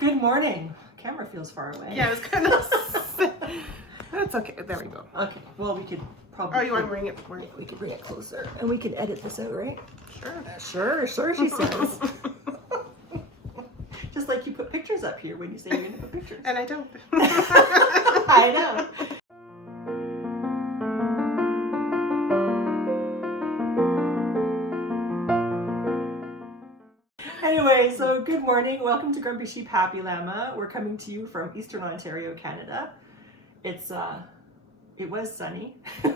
Good morning. Camera feels far away. Yeah, it's kind of. That's okay. There we go. Okay. Well, we could probably. Oh, you want to bring it? We could bring it closer, and we could edit this out, right? Sure. Sure. She says. Just like you put pictures up here when you say you're going to put pictures. And I don't. I know. Anyway, so good morning. Welcome to Grumpy Sheep Happy Llama. We're coming to you from Eastern Ontario, Canada. It was sunny. Now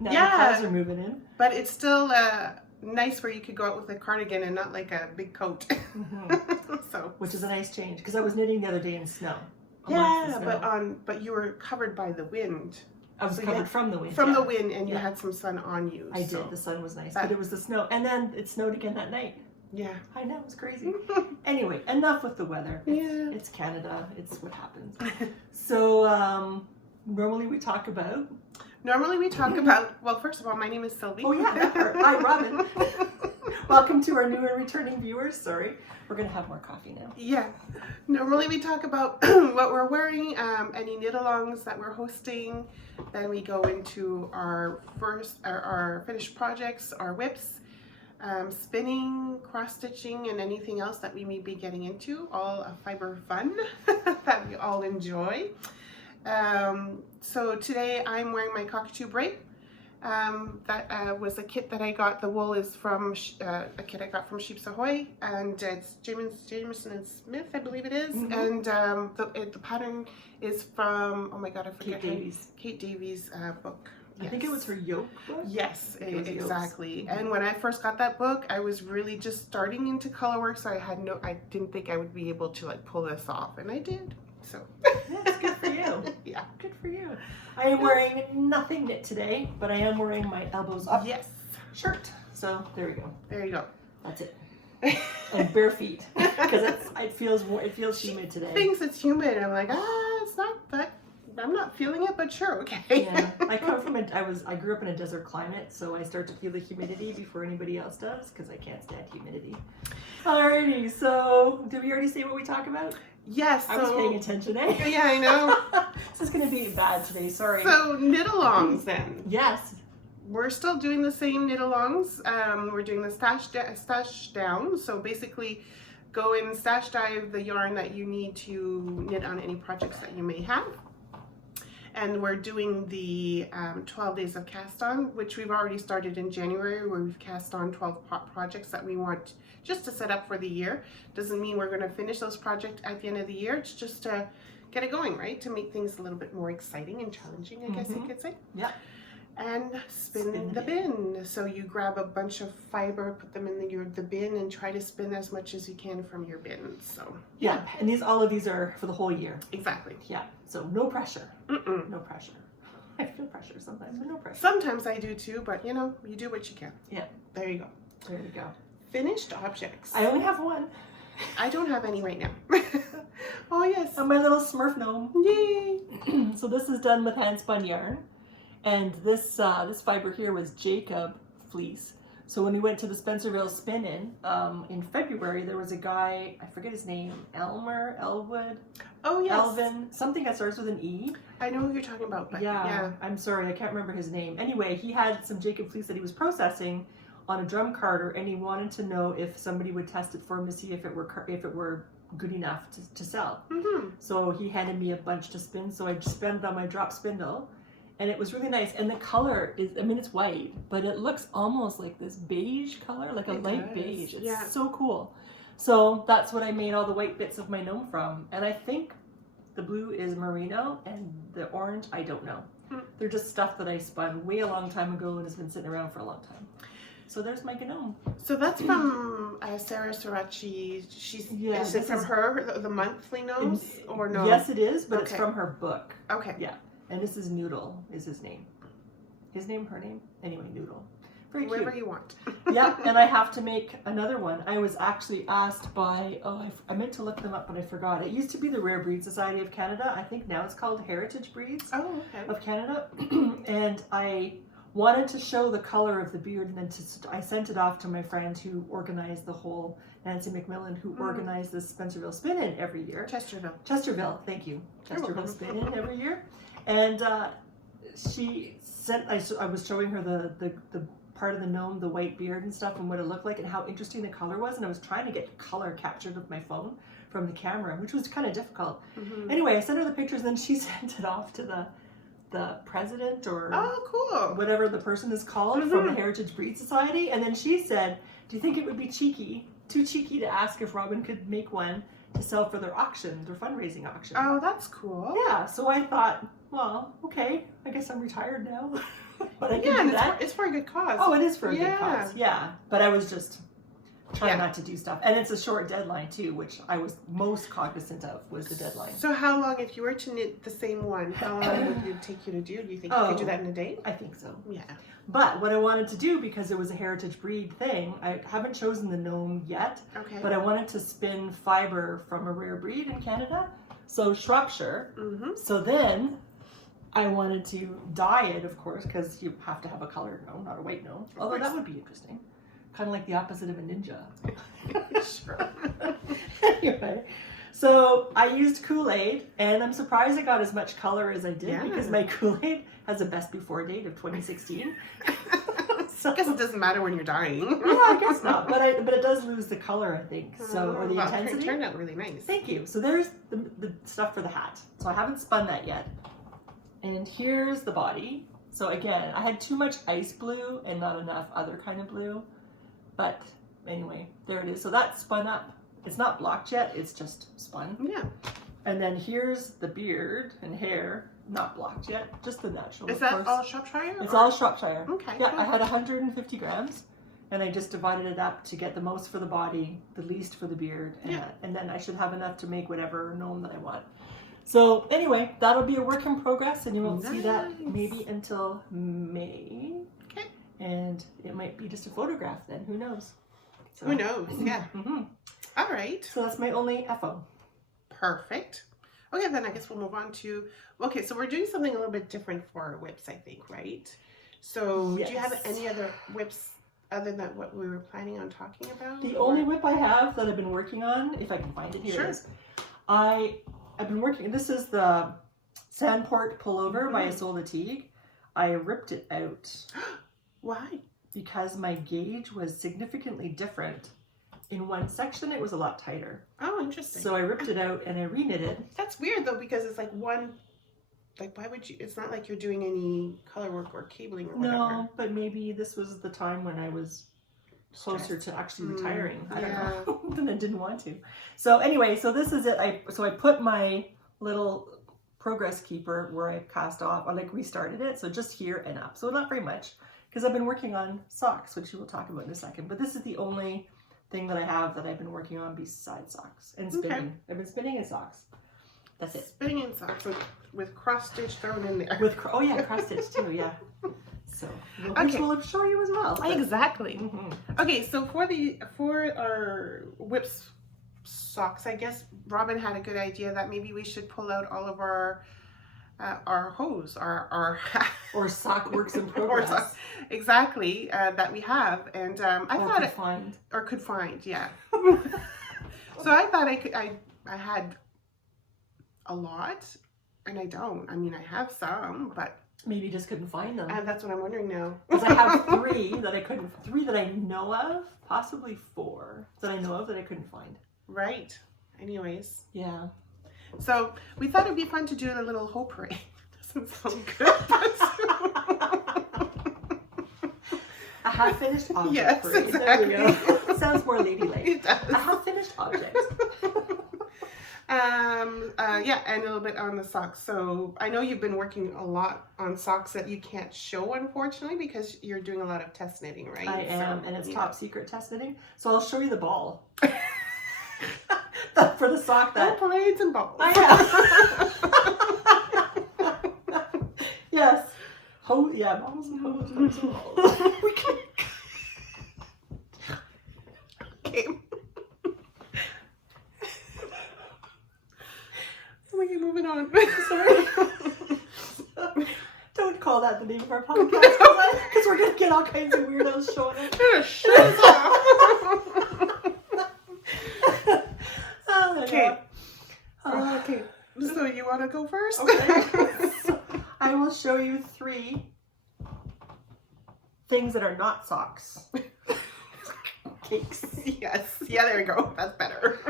the clouds are moving in. But it's still nice where you could go out with a cardigan and not like a big coat. So, which is a nice change because I was knitting the other day in snow. Yeah, but you were covered by the wind. I was covered from the wind. From the wind, and you had some sun on you. I did. The sun was nice, but it was the snow, and then it snowed again that night. Yeah. I know, it was crazy. Anyway, enough with the weather. Yeah. It's Canada. It's what happens. So, normally we talk about... well, first of all, my name is Sylvie. Oh, yeah, that part. Hi, Robin. Welcome to our new and returning viewers. Sorry. We're going to have more coffee now. Yeah. Normally we talk about what we're wearing, any knit-alongs that we're hosting. Then we go into our finished projects, our whips, spinning, cross-stitching, and anything else that we may be getting into. All a fiber fun that we all enjoy. So today I'm wearing my cockatoo braid. That was a kit that I got. The wool is from a kit I got from Sheeps Ahoy, and it's Jameson and Smith, I believe it is. Mm-hmm. And the pattern is from, oh my god, I forget. Kate Davies' book. Yes. I think it was her yoke book. Yes, exactly. Mm-hmm. And when I first got that book, I was really just starting into color work, so I didn't think I would be able to like pull this off, and I did. So that's good for you. Yeah, good for you. I am wearing nothing knit today, but I am wearing my elbows up shirt. So there we go. There you go. That's it. And bare feet because it feels humid today. Thinks it's humid. I'm like, it's not that. I'm not feeling it, but sure, okay. Yeah, I come from I grew up in a desert climate, so I start to feel the humidity before anybody else does because I can't stand humidity. Alrighty, so did we already say what we talk about? Yes. I was paying attention, eh? Yeah, I know. This is going to be bad today, sorry. So knit-alongs then. Yes. We're still doing the same knit-alongs. We're doing the stash down. So basically go and stash dive the yarn that you need to knit on any projects that you may have. And we're doing the 12 days of cast on, which we've already started in January, where we've cast on 12 projects that we want just to set up for the year. Doesn't mean we're going to finish those projects at the end of the year. It's just to get it going, right? To make things a little bit more exciting and challenging, I guess you could say. Yeah. And spin the bin. So you grab a bunch of fiber, put them in the bin, and try to spin as much as you can from your bin. So yeah, and all of these are for the whole year. Exactly. Yeah. So no pressure. No pressure. I feel pressure sometimes, but no pressure. Sometimes I do too, but you know, you do what you can. Yeah. There you go. There you go. Finished objects. I only have one. I don't have any right now. Oh yes. Oh, my little Smurf gnome. Yay. So this is done with hand spun yarn. And this fiber here was Jacob fleece. So when we went to the Spencerville Spin-In in February, there was a guy, I forget his name, Elwood? Oh yes. Elvin, something that starts with an E. I know who you're talking about, but yeah. I'm sorry, I can't remember his name. Anyway, he had some Jacob fleece that he was processing on a drum carder, and he wanted to know if somebody would test it for him to see if it were good enough to sell. Mm-hmm. So he handed me a bunch to spin, so I just spun it on my drop spindle. And it was really nice. And the color is, I mean, it's white, but it looks almost like this beige color, like a light beige. It's so cool. So that's what I made all the white bits of my gnome from. And I think the blue is merino and the orange, I don't know. They're just stuff that I spun way a long time ago and has been sitting around for a long time. So there's my gnome. So that's from Sarah Sorachi. Is it from her, the monthly gnomes, or no? Yes, it is, but it's from her book. Okay. Yeah. And this is Noodle, is his name. His name, her name? Anyway, Noodle. Very cute. Whatever you want. Yeah, and I have to make another one. I was actually asked by, I meant to look them up, but I forgot. It used to be the Rare Breed Society of Canada. I think now it's called Heritage Breeds of Canada. And I wanted to show the color of the beard, and then I sent it off to my friend who organized the whole, Nancy McMillan, who organized the Spencerville Spin-In every year. Chesterville, thank you. Chesterville Spin-In every year. And she sent, I was showing her the part of the gnome, the white beard and stuff, and what it looked like and how interesting the color was. And I was trying to get color captured with my phone from the camera, which was kind of difficult. Anyway, I sent her the pictures, and then she sent it off to the president or whatever the person is called from the Heritage Breed Society. And then she said, do you think it would be too cheeky to ask if Robin could make one to sell for their auction, their fundraising auction? Oh, that's cool. Yeah, so I thought, well, okay, I guess I'm retired now. But I can do that. It's for a good cause. Oh, it is for a good cause. Yeah, but I was just trying not to do stuff. And it's a short deadline too, which I was most cognizant of was the deadline. So how long, if you were to knit the same one, how long would it take you to do? Do you think you could do that in a day? I think so. Yeah. But what I wanted to do, because it was a heritage breed thing, I haven't chosen the gnome yet, but I wanted to spin fiber from a rare breed in Canada, so Shropshire. So then I wanted to dye it, of course, because you have to have a colored gnome, not a white gnome. Although that would be interesting. Kind of like the opposite of a ninja. Sure. Anyway, so I used Kool-Aid, and I'm surprised I got as much color as I did because my Kool-Aid has a best before date of 2016. So, I guess it doesn't matter when you're dying. Yeah, I guess not. But it does lose the color, I think. So or the intensity. It turned out really nice. Thank you. So there's the stuff for the hat. So I haven't spun that yet. And here's the body. So again, I had too much ice blue and not enough other kind of blue. But anyway, there it is. So that's spun up. It's not blocked yet, it's just spun. Yeah. And then here's the beard and hair, not blocked yet, just the natural. Is that all Shropshire? It's all Shropshire. Okay. Yeah, I had 150 grams, and I just divided it up to get the most for the body, the least for the beard, and then I should have enough to make whatever gnome that I want. So anyway, that'll be a work in progress, and you won't see that maybe until May. Okay. And it might be just a photograph then, who knows? So, who knows, yeah. All right. So that's my only FO. Perfect. Okay, then I guess we'll move on to, okay, so we're doing something a little bit different for our whips, I think, right? So do you have any other whips other than what we were planning on talking about? The only whip I have that I've been working on, if I can find it, here it is. I've been working, this is the Sandport pullover by Isolde Teague. I ripped it out. Why? Because my gauge was significantly different. In one section, it was a lot tighter. Oh, interesting. So I ripped it out and I reknitted. That's weird though, because it's like one, like why would you, it's not like you're doing any color work or cabling or whatever. No, but maybe this was the time when I was closer to actually retiring. I don't know. And I didn't want to. So anyway, so this is it. I put my little progress keeper where I cast off, or like restarted it. So just here and up. So not very much, because I've been working on socks, which we will talk about in a second. But this is the only thing that I have that I've been working on besides socks and spinning. Okay. I've been spinning in socks. That's it. Spinning in socks with cross stitch thrown in there. With cross stitch too, yeah. So which we'll show you as well. But. Exactly. Okay, so for our whips socks, I guess Robin had a good idea that maybe we should pull out all of our hose, our or sock works in progress. Exactly, that we have, and I thought could find, yeah. So I thought I had a lot, and I don't. I mean, I have some, but maybe just couldn't find them. And that's what I'm wondering now. Because I have three that I know of, possibly 4 that I know of that I couldn't find. Right. Anyways. Yeah. So we thought it'd be fun to do a little hoe parade. Doesn't sound good. A half-finished object. Yes, parade. exactly. There we go. Sounds more ladylike. It does. A half-finished object. Yeah, and a little bit on the socks. So I know you've been working a lot on socks that you can't show, unfortunately, because you're doing a lot of test knitting, right? I am, and it's top secret test knitting. So I'll show you the ball. For the sock that... parades and balls. I have. Yes. Balls and hose and balls. We can... Okay. Okay, moving on. Sorry. Don't call call that the name of our podcast because we're gonna get all kinds of weirdos showing up. Oh, Okay. God. Okay. So you want to go first? Okay. So I will show you 3 things that are not socks. Cakes. Yes. Yeah, there we go. That's better.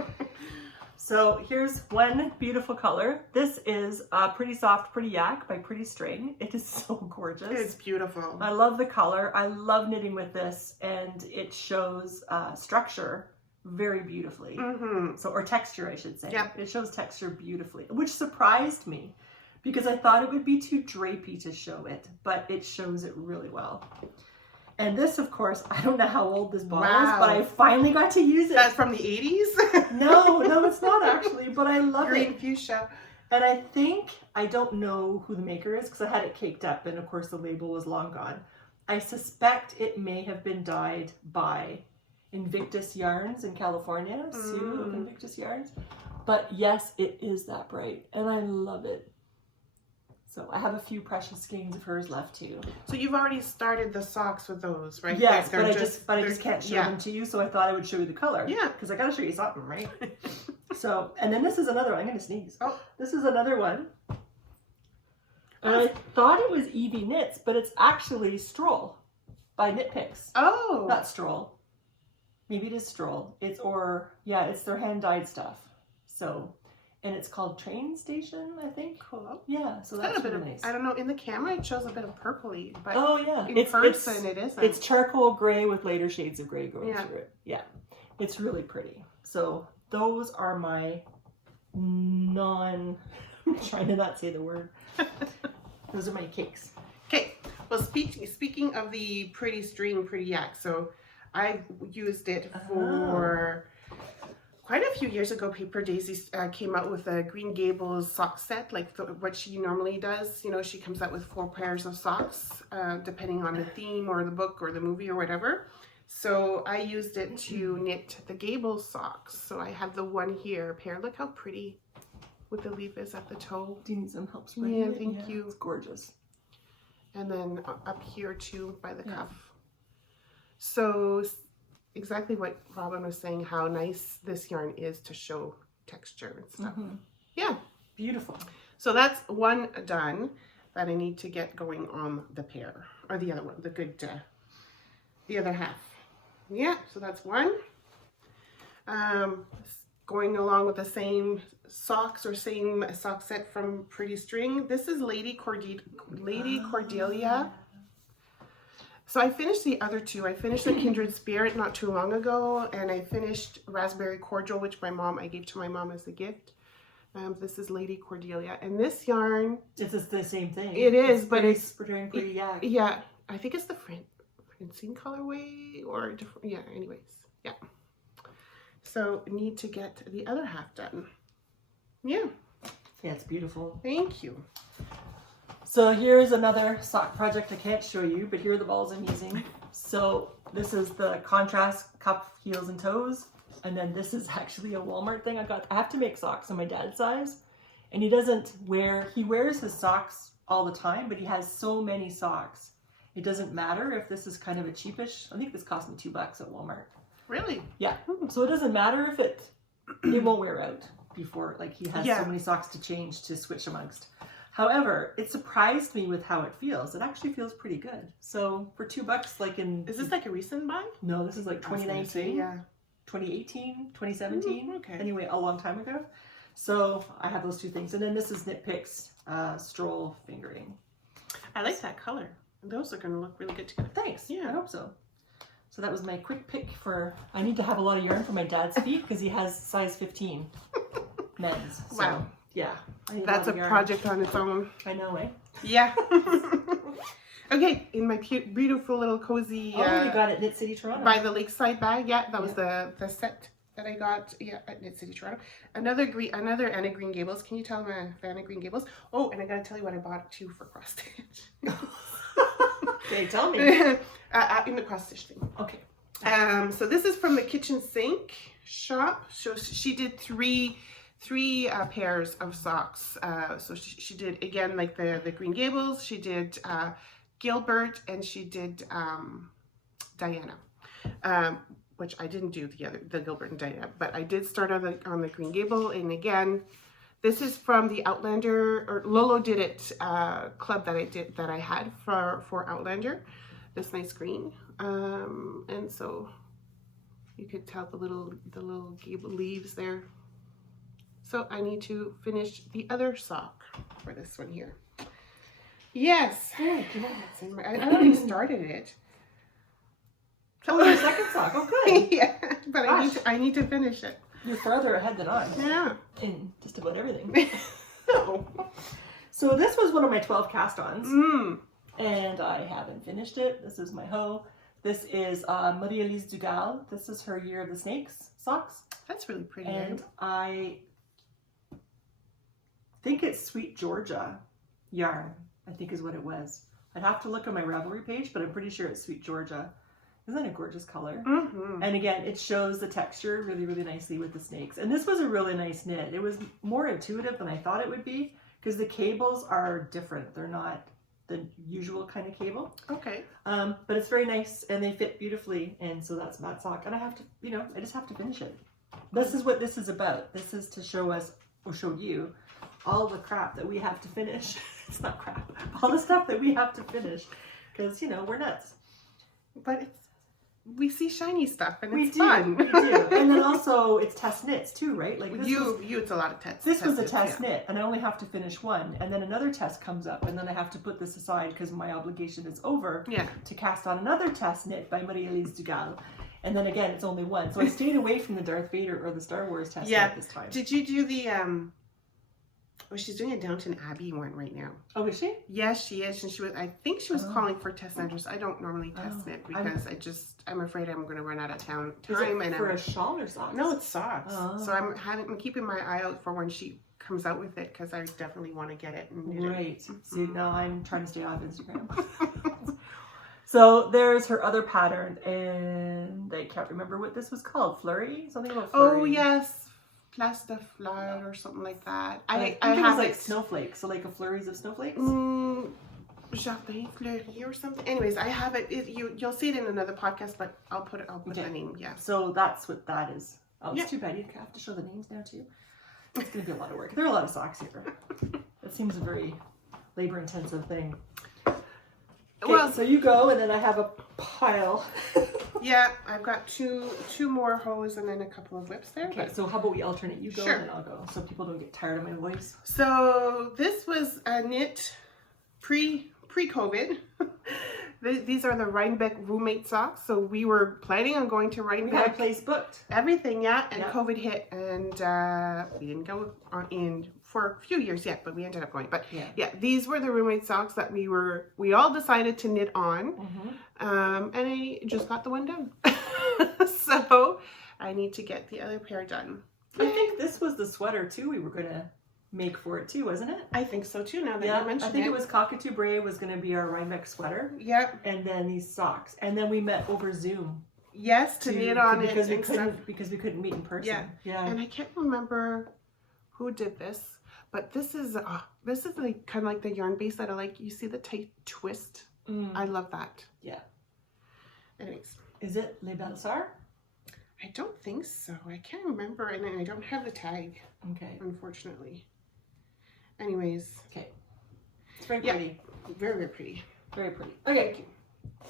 So here's one beautiful color. This is Pretty Soft, Pretty Yak by Pretty String. It is so gorgeous. It's beautiful. I love the color. I love knitting with this, and it shows structure very beautifully. Mm-hmm. So, or texture, I should say. Yep. It shows texture beautifully, which surprised me because I thought it would be too drapey to show it, but it shows it really well. And this, of course, I don't know how old this ball is, but I finally got to use it. That's from the 80s? No, it's not actually, but I love Green it. fuchsia. And I don't know who the maker is because I had it caked up and of course the label was long gone. I suspect it may have been dyed by Invictus Yarns in California, Sue of Invictus Yarns. But yes, it is that bright and I love it. So I have a few precious skeins of hers left too. So you've already started the socks with those, right? Yes, They're but I just can't show them to you, so I thought I would show you the color. Yeah. Because I gotta show you something, right? So, and then this is another one. I'm gonna sneeze. Oh. This is another one. And I thought it was Evie Knits, but it's actually Stroll by Knit Picks. Oh. Not Stroll. Maybe it is Stroll. It's their hand dyed stuff. So, and it's called Train Station, I think. Cool. Yeah, so that's really nice. I don't know, in the camera it shows a bit of purpley, but in person it isn't. It's charcoal gray with later shades of gray going through it. Yeah, it's really pretty. So those are my I'm trying to not say the word. Those are my cakes. Okay, well speaking of the Pretty String, Pretty Yak, so I used it for quite a few years ago. Paper Daisy came out with a Green Gables sock set, like what she normally does. You know, she comes out with 4 pairs of socks, depending on the theme or the book or the movie or whatever. So I used it to knit the Gables socks. So I have the one here pair. Look how pretty with the leaf is at the toe. Do you need some help spreading it? Thank you. It's gorgeous. And then up here too by the cuff. So exactly what Robin was saying, how nice this yarn is to show texture and stuff. Yeah. Beautiful. So that's one done that I need to get going on the pair, or the other one, the other half. Yeah, so that's one. Going along with the same socks or same sock set from Pretty String. This is Lady Cordelia. So I finished the other 2. I finished the Kindred Spirit not too long ago, and I finished Raspberry Cordial, which I gave to my mom as a gift. This is Lady Cordelia, and this yarn. It's the same thing. It is, but it's pretty yak. Yeah, I think it's the Francine colorway or different. Yeah, anyways, yeah. So need to get the other half done. Yeah. Yeah, it's beautiful. Thank you. So here's another sock project I can't show you, but here are the balls I'm using. So this is the contrast cup, heels, and toes. And then this is actually a Walmart thing. I have to make socks in my dad's size. And he wears his socks all the time, but he has so many socks. It doesn't matter if this is kind of a cheapish. I think this cost me $2 at Walmart. Really? Yeah. So it doesn't matter if it won't wear out before, like he has so many socks to change to switch amongst. However, it surprised me with how it feels. It actually feels pretty good. So for $2, like Is this like a recent buy? No, this is like 2019, 2018, 2017. Okay. Anyway, a long time ago. So I have those 2 things. And then this is Knit Picks Stroll Fingering. I like that color. Those are going to look really good together. Thanks. Yeah. I hope so. So that was my quick pick for, I need to have a lot of yarn for my dad's feet because he has size 15 men's. So, wow. Yeah. That's a project on its own. I know, eh? Yeah. Okay, in my beautiful little cozy. You got it at Knit City, Toronto. By the Lakeside bag. Yeah, that was the set that I got. Yeah, at Knit City, Toronto. Another Anna Green Gables. Can you tell I'm a fan of Green Gables? Oh, and I gotta tell you what I bought too for cross stitch. Okay, tell me. In the cross stitch thing. Okay. So this is from the Kitchen Sink shop. So she did 3 three pairs of socks. So she did, again, like the Green Gables, she did Gilbert, and she did Diana, which I didn't do the Gilbert and Diana, but I did start on the Green Gable. And again, this is from the Outlander, or Lolo Did It club that I had for Outlander. This nice green, and so you could tell the little gable leaves there. So I need to finish the other sock for this one here. Yes, I already started it. Oh, your second sock. Okay. Yeah, but I need to finish it. You're farther ahead than I am. Yeah. In just about everything. So this was one of my 12 cast-ons. And I haven't finished it. This is my hoe. This is Marie-Elise Dugal. This is her Year of the Snakes socks. That's really pretty. And I think it's Sweet Georgia yarn, I think is what it was. I'd have to look on my Ravelry page, but I'm pretty sure it's Sweet Georgia. Isn't that a gorgeous color? And again, it shows the texture really, really nicely with the snakes. And this was a really nice knit. It was more intuitive than I thought it would be, because the cables are different. They're not the usual kind of cable. Okay. But it's very nice, and they fit beautifully. And so that's that sock. And I have to, I just have to finish it. This is what this is about. This is to show us, or show you, all the crap that we have to finish. It's not crap. All the stuff that we have to finish. Because, we're nuts. But we see shiny stuff, and it's do, fun. We do. And then also, it's test knits too, right? Like it's a lot of tests. This was a test knit, and I only have to finish one. And then another test comes up, and then I have to put this aside because my obligation is over to cast on another test knit by Marie-Elise Dugal. And then again, it's only one. So I stayed away from the Darth Vader or the Star Wars test knit this time. Did you do the she's doing a Downton Abbey one right now. Oh, is she? Yes, she is. And I think she was calling for test knitters. I don't normally test knit because I'm afraid I'm going to run out of time. Is it for a shawl or socks? No, it's socks. So I'm keeping my eye out for when she comes out with it, because I definitely want to get it and knit it. See, now I'm trying to stay off Instagram. So there's her other pattern, and I can't remember what this was called. Flurry? Something about flurry. Oh, yes. Plaster flower or something like that. I think it was like snowflakes, so like a flurries of snowflakes. Jardin Fleury or something. Anyways, I have it. You'll see it in another podcast, but I'll put the name. Yeah. So that's what that is. Oh, it's too bad you have to show the names now too. It's gonna be a lot of work. There are a lot of socks here. That seems a very labor-intensive thing. Okay, well, so you go, and then I have a pile. Yeah, I've got two more hose and then a couple of whips there. Okay, so how about we alternate? You go and then I'll go, so people don't get tired of my voice. So this was a knit pre-COVID. These are the Rhinebeck roommate socks. So we were planning on going to Rhinebeck. We had a place booked. Everything, and COVID hit, and we didn't go in for a few years yet, but we ended up going. But these were the roommate socks that we all decided to knit on, and I just got the one done. So I need to get the other pair done. I think this was the sweater too we were gonna make for it too, wasn't it? I think so too, now that you mentioned it. I think it was Cockatoo Bray was going to be our Rhinebeck sweater. Yep. And then these socks. And then we met over Zoom. Yes, to knit on it. Because we couldn't meet in person. Yeah. And I can't remember who did this, but this is like kind of like the yarn base that I like. You see the tight twist? I love that. Yeah. Anyways. Is it Les Belsards? I don't think so. I can't remember, and I don't have the tag. Okay. Unfortunately. Anyways. Okay. It's very pretty. Very, very pretty. Very pretty. Okay.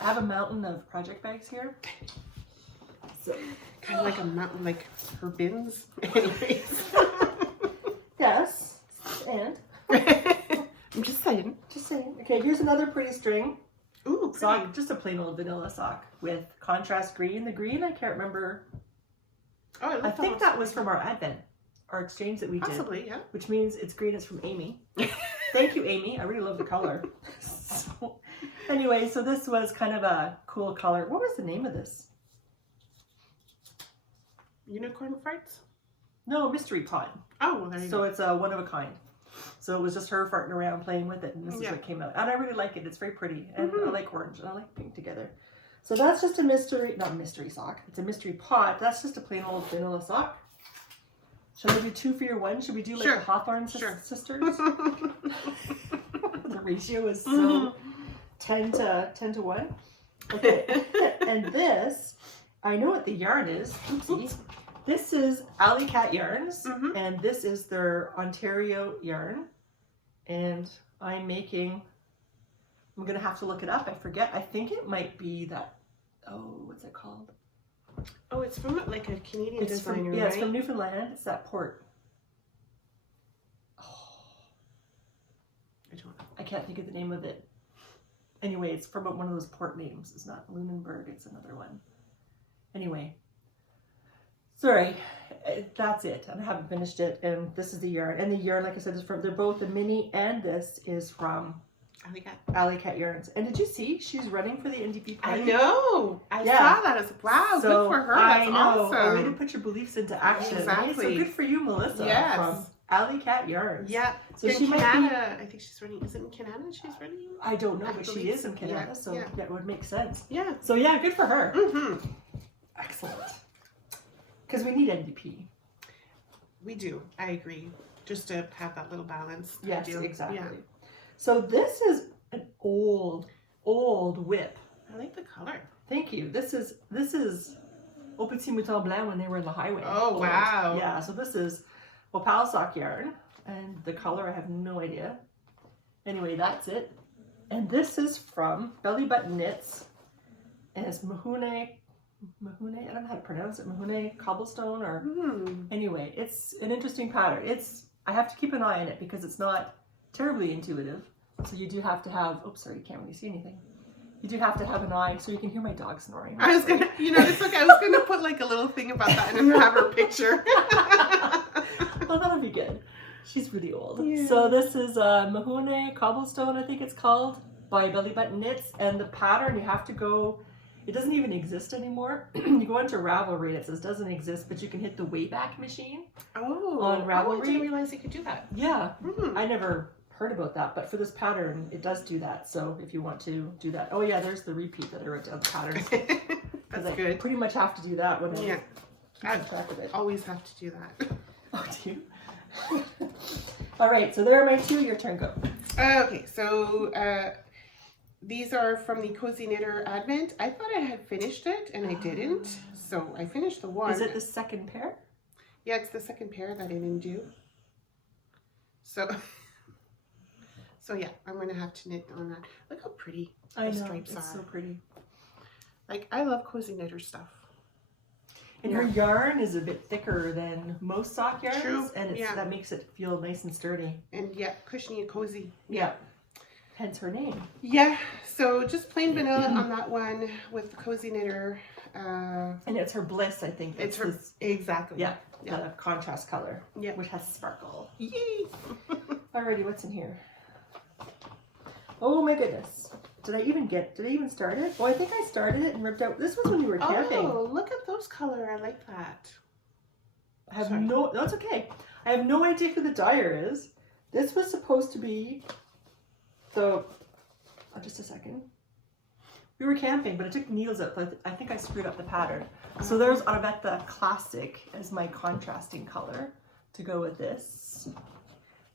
I have a mountain of project bags here. So kind of like a mountain, like her bins. Anyways. Yes. And I'm just saying. Okay, here's another pretty string. Ooh, pretty. Sock, just a plain old vanilla sock with contrast green. The green, I can't remember. Oh, I think that was from our Advent. Our exchange that we did. Possibly, yeah. Which means it's green. It's from Amy. Thank you, Amy. I really love the color. So, anyway, so this was kind of a cool color. What was the name of this? Unicorn farts? No, mystery pot. Oh, well, there you go. go. So it's a one of a kind. So it was just her farting around playing with it, and this is what came out. And I really like it. It's very pretty. And I like orange, and I like pink together. So that's just a not mystery sock. It's a mystery pot. That's just a plain old vanilla sock. Shall I do 2 for your 1? Should we do like Sure. the Hawthorne Sure. sisters? The ratio is so 10 to 1. Okay. And this, I know what the yarn is. Oopsie. This is Alley Cat Yarns, and this is their Ontario yarn. And I'm gonna have to look it up. I forget. I think it might be that. Oh, what's it called? Oh, it's from like a Canadian It's designer, from, yeah, right? it's from Newfoundland. It's that port. Oh, I don't know. I can't think of the name of it. Anyway, it's from one of those port names. It's not Lunenburg. It's another one. Anyway, sorry, that's it. And I haven't finished it. And this is the yarn. And the yarn, like I said, is from. They're both the mini, and this is from Alley Cat Yarns. And did you see she's running for the NDP party? I know. I saw that. I was like, wow, So, good for her. That's I know. awesome. A way to put your beliefs into action. Right? Exactly. So good for you, Melissa. Yes. From Alley Cat Yarns. Yeah. So in she might Canada, I think she's running. Is it in Canada she's running? I don't know, I but she believe is in so. Canada, Yeah, so yeah. that would make sense. Yeah. So yeah, good for her. Mm-hmm. Excellent. Because we need NDP. We do. I agree. Just to have that little balance. Yes, I do. exactly. Yeah. So this is an old whip. I like the color. Thank you. This is Au Petit Mouton Blanc when they were in the highway. Oh, Old. wow. Yeah, so this is Opal sock yarn, and the color I have no idea. Anyway, that's it. And this is from Belly Button Knits, and it's Mahune, I don't know how to pronounce it, Mahune Cobblestone, or anyway, it's an interesting pattern. I have to keep an eye on it because it's not terribly intuitive. So you do have to have, oops, sorry, you can't really see anything. You do have to have an eye, so you can hear my dog snoring. I was gonna, it's like I was gonna put like a little thing about that and then have her picture. Well, that'll be good. She's really old. Yeah. So this is Mahune Cobblestone, I think it's called, by Belly Button Knits. And the pattern, you have to go, it doesn't even exist anymore. You go into Ravelry, it says doesn't exist, but you can hit the Wayback Machine on Ravelry. I didn't realize you could do that. Yeah, I never heard about that, but for this pattern, it does do that. So if you want to do that. Oh yeah, there's the repeat that I wrote down the pattern. That's I good. pretty much have to do that when Yeah. I keep track of it. Always have to do that. Oh, do you? All right, so there are my 2. Your turn, go. Okay, so these are from the Cozy Knitter Advent. I thought I had finished it, and I didn't. So I finished the one. Is it the second pair? Yeah, it's the second pair that I didn't do. So yeah, I'm going to have to knit on that. Look how pretty I the know, stripes it's are. so pretty. Like, I love Cozy Knitter stuff. And her yarn is a bit thicker than most sock yarns, True, and yeah. that makes it feel nice and sturdy. And yeah, cushiony and cozy. Yeah. Hence her name. Yeah, so just plain vanilla on that one with the Cozy Knitter. And it's her Bliss, I think. It's her, this- exactly. yeah, Yeah. the contrast color, Yeah. which has sparkle. Yay! Alrighty, what's in here? Oh my goodness. Did I even start it? Oh, I think I started it and ripped out. This was when we were camping. Oh, look at those color. I like that. I have Sorry. no, that's okay. I have no idea who the dyer is. This was supposed to be the, just a second. We were camping, but I took the needles out. But I think I screwed up the pattern. So there's Arvetta Classic as my contrasting color to go with this.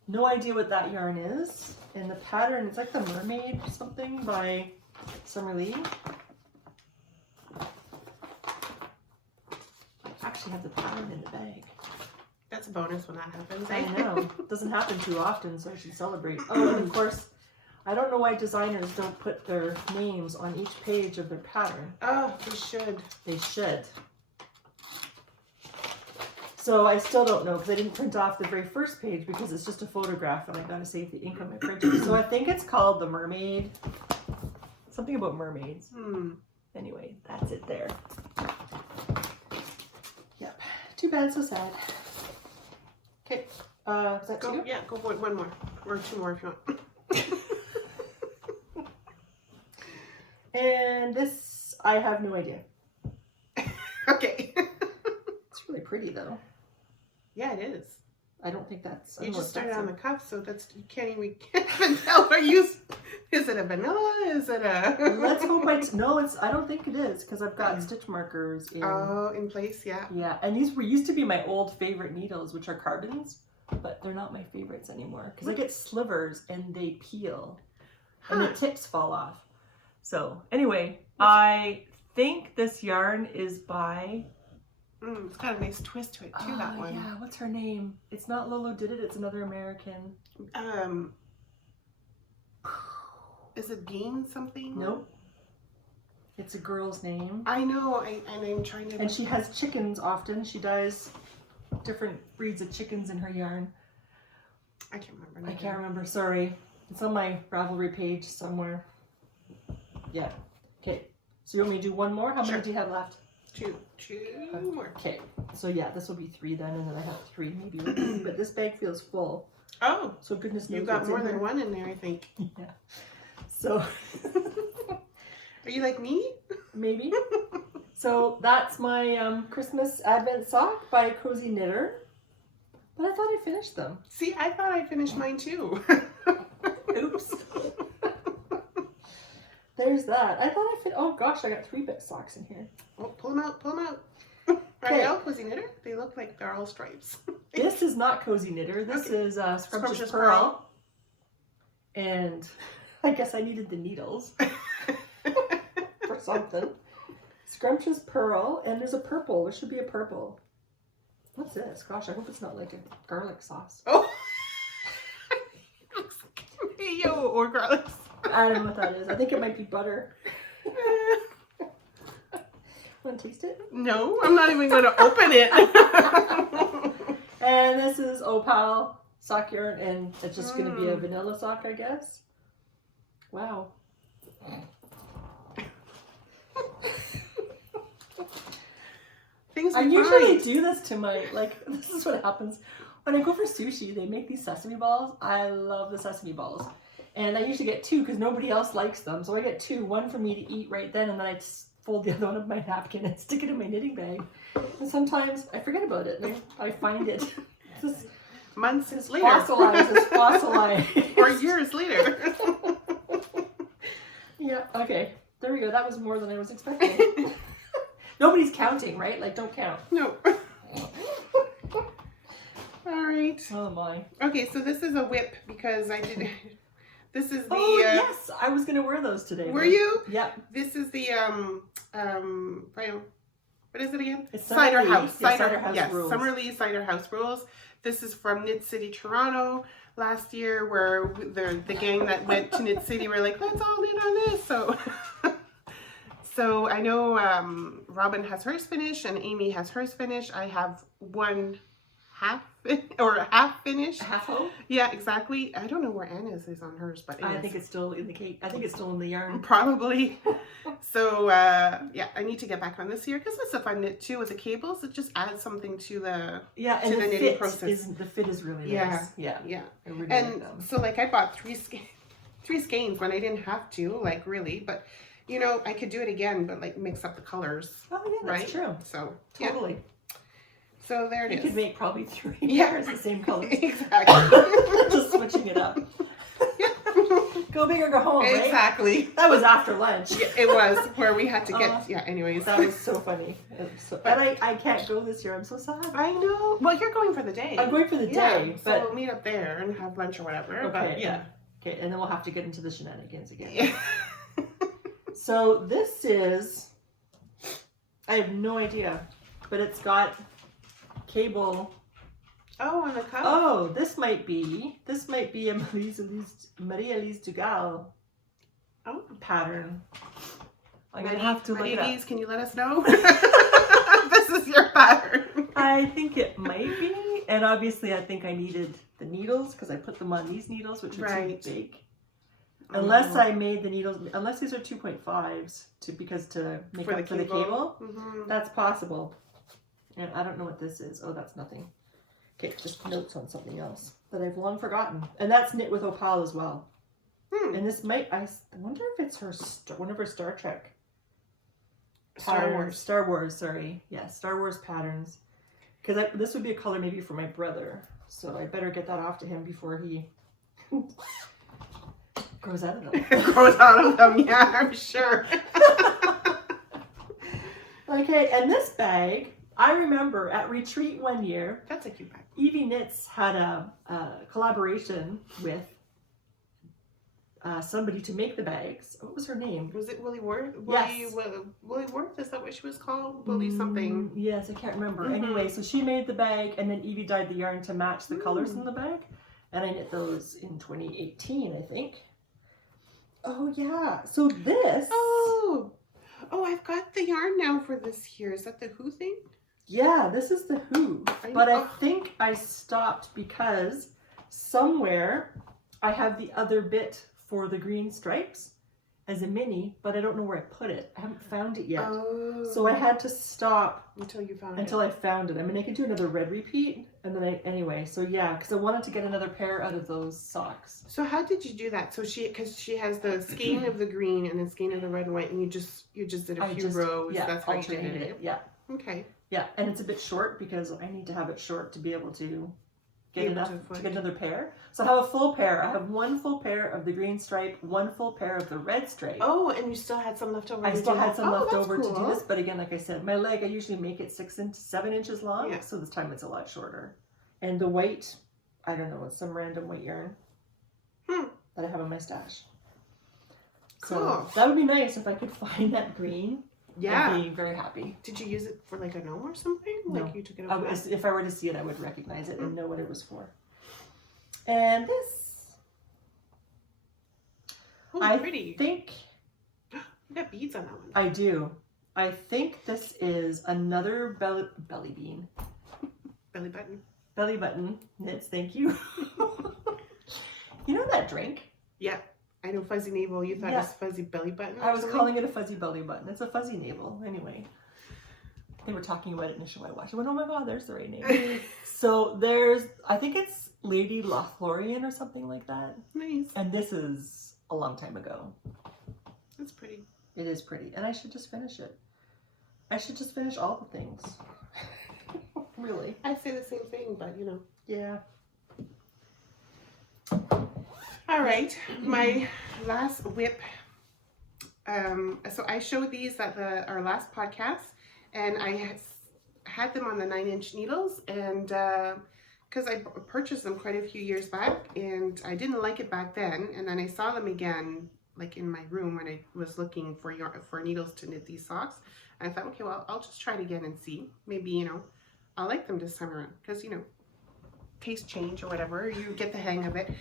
No idea what that yarn is. And the pattern, it's like the Mermaid something by Summer Lee. I actually have the pattern in the bag. That's a bonus when that happens. I Eh? know. It doesn't happen too often, so I should celebrate. Oh, and of course, I don't know why designers don't put their names on each page of their pattern. Oh, we should. They should. So I still don't know because I didn't print off the very first page because it's just a photograph and I gotta save the ink on my printer. So I think it's called the Mermaid. Something about mermaids. Anyway, that's it there. Yep. Too bad, so sad. Okay. Is that Go, two? yeah, go for it. One more. Or 2 more if you want. And this, I have no idea. Okay. It's really pretty though. Yeah, it is. I don't think that's. I You don't know just what started that's on in. the cuff, so that's you can't even tell. Is it a vanilla? Is it a? Let's hope no. It's. I don't think it is because I've got stitch markers in. Oh, in place, yeah. Yeah, and these used to be my old favorite needles, which are carbons, but they're not my favorites anymore because I get slivers and they peel, and the tips fall off. So anyway, I think this yarn is by. It's got a nice twist to it too. That one. Yeah, what's her name? It's not Lolo Did It. It's another American. Is it Bean something? Nope. It's a girl's name. I know, and I'm trying to. And she has chickens often. She dyes different breeds of chickens in her yarn. I can't remember. I can't remember. Sorry. It's on my Ravelry page somewhere. Yeah. Okay. So you want me to do one more? How many do you have left? Two more. Okay. So yeah, this will be 3 then, and then I have 3 maybe. But this bag feels full. Oh. So goodness knows You got what's more in than here. one in there, I think. Yeah. So. Are you like me? Maybe. So that's my Christmas Advent sock by Cozy Knitter. But I thought I finished them. See, I thought I finished mine too. Oops. There's that. I thought I fit. Oh gosh, I got 3 bit socks in here. Oh, pull them out, pull them out. Are Okay. they all Cozy Knitter? They look like they're all stripes. This is not Cozy Knitter. This is Scrumptious Pearl. And I guess I needed the needles for something. Scrumptious Pearl, and there's a purple. There should be a purple. What's this? Gosh, I hope it's not like a garlic sauce. Oh! Mayo or garlic. I don't know what that is. I think it might be butter. Want to taste it? No, I'm not even going to open it. And this is Opal sock yarn, and it's just going to be a vanilla sock, I guess. Wow. Things I we usually find. do this to my, like, this is what happens. When I go for sushi, they make these sesame balls. I love the sesame balls. And I usually get 2 because nobody else likes them. So I get 2, one for me to eat right then, and then I fold the other one in my napkin and stick it in my knitting bag. And sometimes I forget about it, and I find it. Just Months later. It's fossilized. Or years later. Yeah, okay. There we go. That was more than I was expecting. Nobody's counting, right? Like, don't count. No. All right. Oh my. Okay, so this is a whip because I did. This is the. Oh yes, I was gonna wear those today. Were you? Yeah. This is the what is it again? It's Cider Summer Lee. House. Yeah, Cider House yes, Rules. Summer Lee Cider House Rules. This is from Knit City, Toronto. Last year, where the gang that went to Knit City were like, let's all knit on this. So, so I know Robin has hers finished and Amy has hers finished. I have one half finished. Half hoe? Yeah, exactly. I don't know where Anna's is on hers, but I think it's still in the cake. I think it's still in the yarn. probably. So yeah, I need to get back on this year because it's a fun knit too with the cables. It just adds something to the And to the the knitting fit process. the fit is really Yeah. nice. Yeah. Yeah. I really And like them. so like I bought three skeins when I didn't have to, like really, but you know, I could do it again, but like mix up the colors. Oh yeah, that's right? true. So Totally. So there it You is. could make probably 3 Yeah. pairs the same colors. Exactly. Just switching it up. Go big or go home, right? Exactly. That was after lunch. Yeah, it was where we had to get anyways. That was so funny. And I can't go this year. I'm so sad. I know. Well, you're going for the day. I'm going for the Yeah, day, so but we'll meet up there and have lunch or whatever. okay, But yeah. Okay, and then we'll have to get into the shenanigans again. Yeah. So this is, I have no idea, but it's got cable. Oh, on the cup. Oh, this might be a Maria Elise Dugal pattern. I'm gonna have to look it up. Ladies, can you let us know? This is your pattern. I think it might be, and obviously I think I needed the needles because I put them on these needles, which are Right. too big. Unless I made the needles, unless these are 2.5s to make up for the cable, Mm-hmm. that's possible. And I don't know what this is. Oh, that's nothing. Okay, just notes on something else that I've long forgotten, and that's knit with Opal as well. And this might, I wonder if it's one of her Star Trek. Star Wars, sorry. Yeah, Star Wars patterns. Because this would be a color maybe for my brother. So I better get that off to him before he grows out of them. Grows out of them, yeah, I'm sure. Okay, and this bag, I remember at retreat one year, That's a cute bag. Evie Knits had a collaboration with somebody to make the bags. What was her name? Was it Willie Worth? Yes. Willie Worth? Is that what she was called? Willie something. Yes, I can't remember. Mhm. Anyway, so she made the bag, and then Evie dyed the yarn to match the colors in the bag. And I knit those in 2018, I think. Oh, yeah. So this... Oh, I've got the yarn now for this here. Is that the Who thing? Yeah, this is the Who. But I think I stopped because somewhere I have the other bit for the green stripes as a mini, but I don't know where I put it. I haven't found it yet. Oh. So I had to stop until you found until I found it. I mean, I could do another red repeat, and then anyway. So yeah, because I wanted to get another pair out of those socks. So how did you do that? So because she has the skein of the green and the skein of the red and white, and you just did a few rows. Yeah, that's how you did alternated it. it. Yeah. Okay. Yeah, and it's a bit short because I need to have it short to be able to get enough to get another pair. So I have a full pair. I have one full pair of the green stripe, one full pair of the red stripe. Oh, and you still had some left over. I still had some left over to do this, but again, like I said, my leg, I usually make it 7 inches long, so this time it's a lot shorter. And the white, I don't know, it's some random white yarn that I have in my stash. So that would be nice if I could find that green. Yeah. I'd be very happy. Did you use it for like a gnome or something? No. Like you took it over? If I were to see it, I would recognize it and know what it was for. And this. Oh, I pretty. think. You got beads on that one. I do. I think this is another belly bean. Belly button. Belly button knits, thank you. You know that drink? Yeah. I know fuzzy navel. You thought it was fuzzy belly button? I was calling it a fuzzy belly button. It's a fuzzy navel. Anyway. They were talking about it in a show I watched. I went, oh my god, there's the right name. So there's, I think it's Lady Lothlorien or something like that. Nice. And this is a long time ago. That's pretty. It is pretty. And I should just finish it. I should just finish all the things. Really. I say the same thing, but you know. Yeah. All right, my last whip. So I showed these at our last podcast, and I had them on the 9-inch needles, and because I purchased them quite a few years back, and I didn't like it back then, and then I saw them again, like in my room when I was looking for needles to knit these socks, and I thought, okay, well, I'll just try it again and see. Maybe, you know, I'll like them this time around, because, you know, taste change or whatever, you get the hang of it,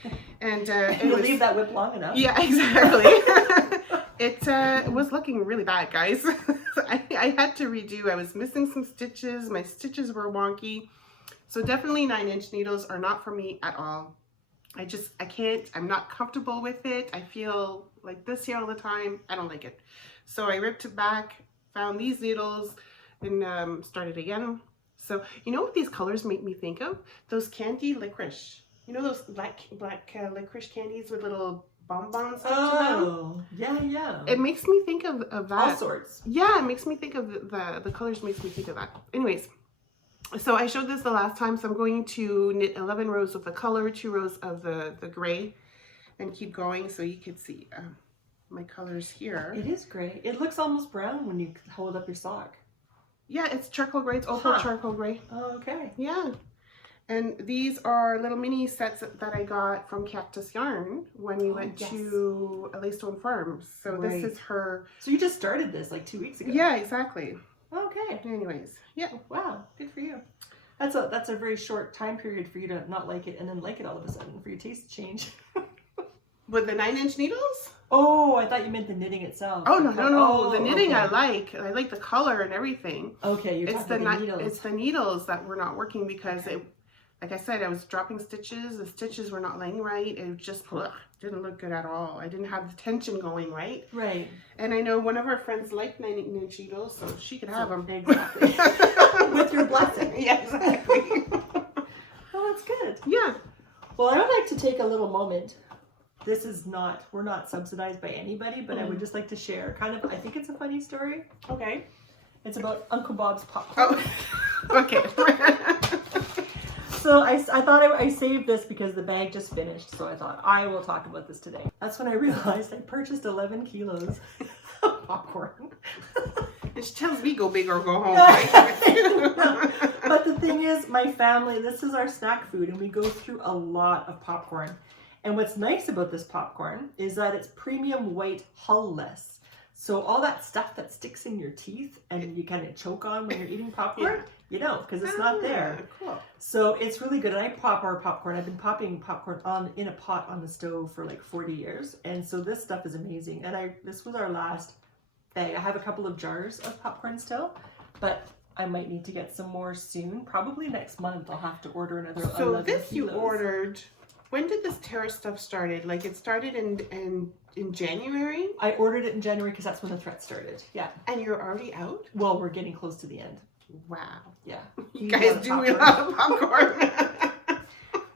and you'll leave that whip long enough. Yeah, exactly. It was looking really bad, guys. I had to redo. I was missing some stitches. My stitches were wonky, so definitely 9-inch needles are not for me at all. I can't. I'm not comfortable with it. I feel like this here all the time. I don't like it. So I ripped it back, found these needles, and started again. So, you know what these colors make me think of? Those candy licorice. You know those black licorice candies with little bonbons stuck to them? Oh, yeah. It makes me think of that. All sorts. Yeah, it makes me think of the colors makes me think of that. Anyways, so I showed this the last time, so I'm going to knit 11 rows of the color, 2 rows of the gray, and keep going so you can see my colors here. It is gray. It looks almost brown when you hold up your sock. Yeah, it's charcoal gray. It's opal charcoal gray. Oh, okay. Yeah. And these are little mini sets that I got from Cactus Yarn when we went to Laystone Farms. So this is her. So you just started this like 2 weeks ago. Yeah, exactly. Okay. Anyways, yeah. Wow, good for you. That's a very short time period for you to not like it and then like it all of a sudden, for your taste to change. With the 9-inch needles? Oh, I thought you meant the knitting itself. Oh, no. Oh, the knitting okay. I like the color and everything. Okay, you're talking about the needles. It's the needles that were not working because like I said, I was dropping stitches. The stitches were not laying right. It just didn't look good at all. I didn't have the tension going right. Right. And I know one of our friends liked 9-inch needles, so she could have them. Exactly. With your blessing. Yeah, exactly. Oh, that's good. Yeah. Well, I would like to take a little moment. This is not, we're not subsidized by anybody, but I would just like to share kind of, I think it's a funny story. Okay. It's about Uncle Bob's popcorn. Oh, okay. So I thought I saved this because the bag just finished. So I thought I will talk about this today. That's when I realized I purchased 11 kilos of popcorn. It tells me go big or go home. But the thing is, my family, this is our snack food, and we go through a lot of popcorn. And what's nice about this popcorn is that it's premium white hull-less. So all that stuff that sticks in your teeth and you kind of choke on when you're eating popcorn, you don't, because it's not there. Cool. So it's really good. And I pop our popcorn. I've been popping popcorn in a pot on the stove for like 40 years. And so this stuff is amazing. And this was our last bag. I have a couple of jars of popcorn still, but I might need to get some more soon. Probably next month I'll have to order another 11 So this kilos. you ordered, when did this terror stuff started? Like it started in January? I ordered it in January because that's when the threat started. Yeah. And you're already out? Well, we're getting close to the end. Wow. Yeah. You guys do eat a lot of popcorn.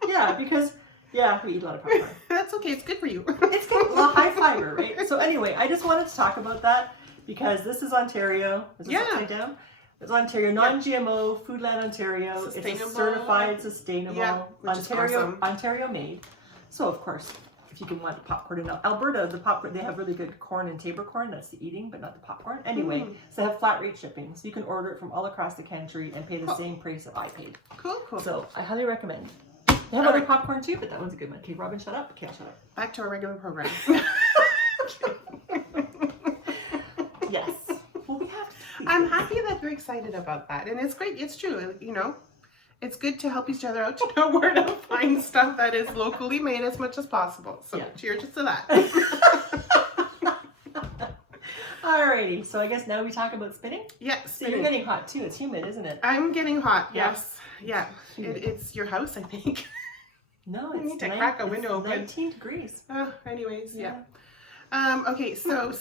Yeah, because, yeah, we eat a lot of popcorn. That's okay. It's good for you. It's good. Well, high fiber, right? So anyway, I just wanted to talk about that because this is Ontario. Is this upside down? It's Ontario, non-GMO, Foodland Ontario. It's a certified, sustainable, Ontario made. So of course, if you can want the popcorn in Alberta, the popcorn, they have really good corn and Tabor corn. That's the eating, but not the popcorn. Anyway, so they have flat rate shipping. So you can order it from all across the country and pay the same price that I paid. Cool. So I highly recommend. They have other popcorn too, but that one's a good one. Okay, Robin, shut up. Can't shut up. Back to our regular program. Yes. Well, we have to. I'm happy that you're excited about that. And it's great. It's true. You know, it's good to help each other out to know where to find stuff that is locally made as much as possible. So cheers to that. Alrighty. So I guess now we talk about spinning? Yes. So you're getting hot too. It's humid, isn't it? I'm getting hot. Yes. Yeah. It's your house, I think. No, I need to crack a window open. 19 degrees. Anyways, yeah. Okay, so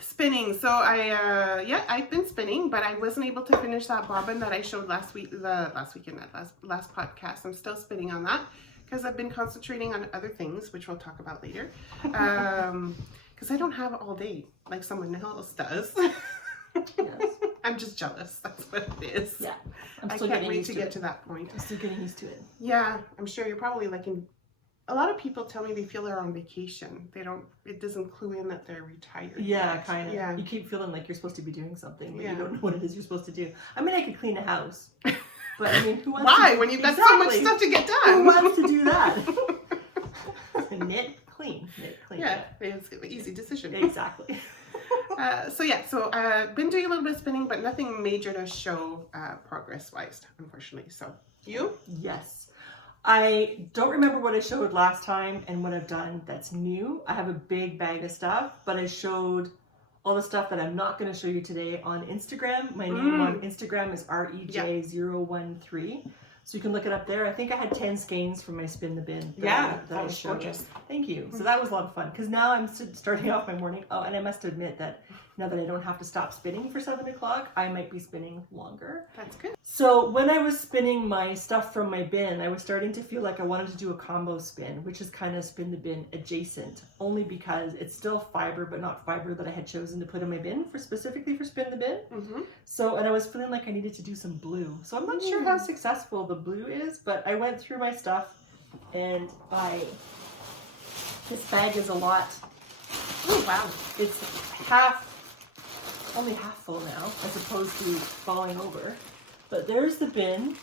spinning. So I've been spinning, but I wasn't able to finish that bobbin that I showed last podcast. I'm still spinning on that because I've been concentrating on other things, which we'll talk about later. Because I don't have it all day like someone else does. Yes. I'm just jealous. That's what it is. Yeah. I can't wait to get to that point. I'm still getting used to it. Yeah, I'm sure you're probably like a lot of people tell me they feel they're on vacation. It doesn't clue in that they're retired. Yeah, kind of. Yeah. You keep feeling like you're supposed to be doing something, but you don't know what it is you're supposed to do. I mean, I could clean a house. But I mean, who wants Why? When you've got so much stuff to get done. Who wants to do that? Knit, clean. Yeah, it's an easy decision. Exactly. So I've been doing a little bit of spinning, but nothing major to show progress-wise, unfortunately. So, you? Yes. I don't remember what I showed last time and what I've done that's new. I have a big bag of stuff, but I showed all the stuff that I'm not going to show you today on Instagram. My name on Instagram is REJ013. So you can look it up there. I think I had 10 skeins from my Spin the Bin. That I was showed. gorgeous. Thank you. So that was a lot of fun because now I'm starting off my morning. Oh, and I must admit that now that I don't have to stop spinning for 7 o'clock, I might be spinning longer. That's good. So when I was spinning my stuff from my bin, I was starting to feel like I wanted to do a combo spin, which is kind of Spin the Bin adjacent, only because it's still fiber, but not fiber that I had chosen to put in my bin specifically for Spin the Bin. So, and I was feeling like I needed to do some blue. So I'm not sure how successful the blue is, but I went through my stuff and this bag is a lot. Oh, wow. It's only half full now, as opposed to falling over. But there's the bin.